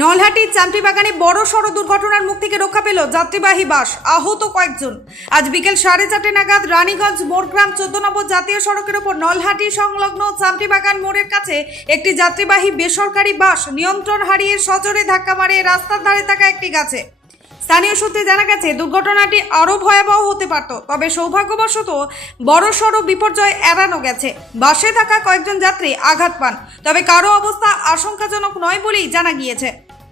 নলহাটির চামটিবাগানে বড় সড় দুর্ঘটনার মুখ থেকে রক্ষা পেল যাত্রীবাহী বাস, আহত কয়েকজন। আজ বিকেল 4:30 নাগাদ রানীগঞ্জ মোড়গ্রাম 14 নম্বর জাতীয় সড়কের ওপর নলহাটি সংলগ্ন চামটিবাগান মোড়ের কাছে একটি যাত্রীবাহী বেসরকারি বাস নিয়ন্ত্রণ হারিয়ে সজোরে ধাক্কা মারে রাস্তার ধারে থাকা একটি গাছে। স্থানীয় সূত্রে জানা গেছে দুর্ঘটনাটি আরও ভয়াবহ হতে পারত, তবে সৌভাগ্যবশত বড়সড় বিপর্যয় এড়ানো গেছে। বাসে থাকা কয়েকজন যাত্রী আঘাত পান, তবে কারো অবস্থা আশঙ্কাজনক নয় বলেই জানা গিয়েছে।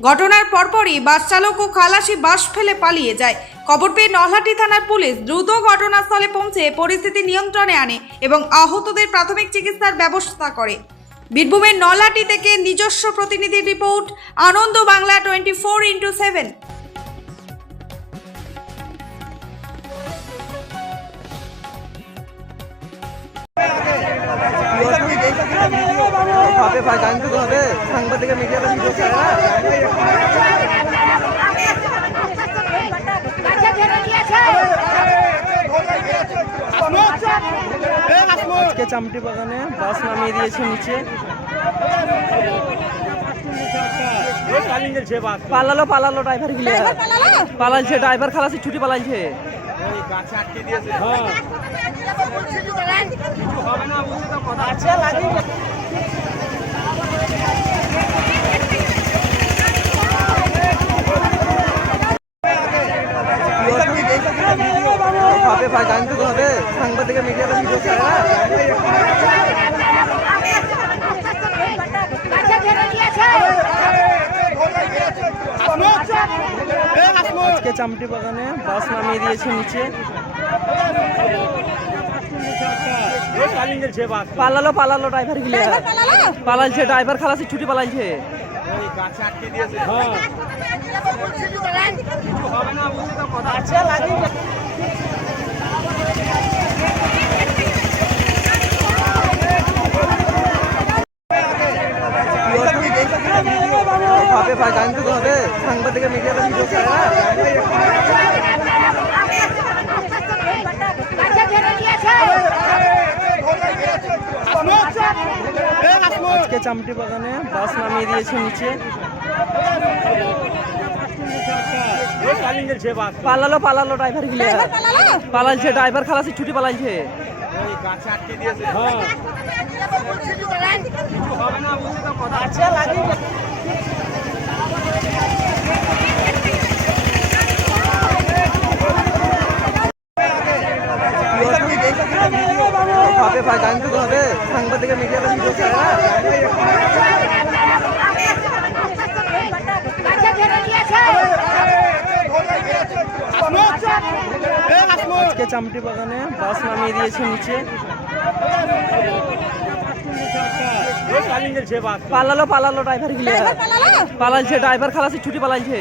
ঘটনার পরপরই বাস চালক ও খালাসি বাস ফেলে পালিয়ে যায়। খবর পেয়ে নলহাটি থানার পুলিশ দ্রুত ঘটনাস্থলে পৌঁছে পরিস্থিতি নিয়ন্ত্রণে আনে এবং আহতদের প্রাথমিক চিকিৎসার ব্যবস্থা করে। বীরভূমের নলহাটি থেকে নিজস্ব প্রতিনিধির রিপোর্ট, আনন্দ বাংলা 24x7। সাংবাদিকের মিডিয়াতে ভিডিও করে না। আজকে চামটি বাগানে বাস নামিয়ে দিয়েছে নিচে। পালালো ড্রাইভার গিয়ে পালাইছে, ড্রাইভার খালাসি ছুটি পালাইছে। সাংবাদিকের মিডিয়াতে ভিডিও করে না। আজকে চামটি বাগানে বাস নামিয়ে দিয়েছে নিচে। পালালো ড্রাইভার গিয়ে পালাইছে, ড্রাইভার খালাসি ছুটি পালাইছে। সাংবাদিকের মিডিয়াতে ভিডিও করে না। আজকে চামটি বাগানে বাস নামিয়ে দিয়েছে নিচে। পালালো ড্রাইভার গিয়ে পালাইছে, ড্রাইভার খালাসি ছুটি পালাইছে। সাংবাদিকের মিডিয়াতে ভিডিও করে না। আজকে চামটি বাগানে বাস নামিয়ে দিয়েছে নিচে। পালালো ড্রাইভার গিয়ে পালাইছে, ড্রাইভার খালাসি ছুটি পালাইছে।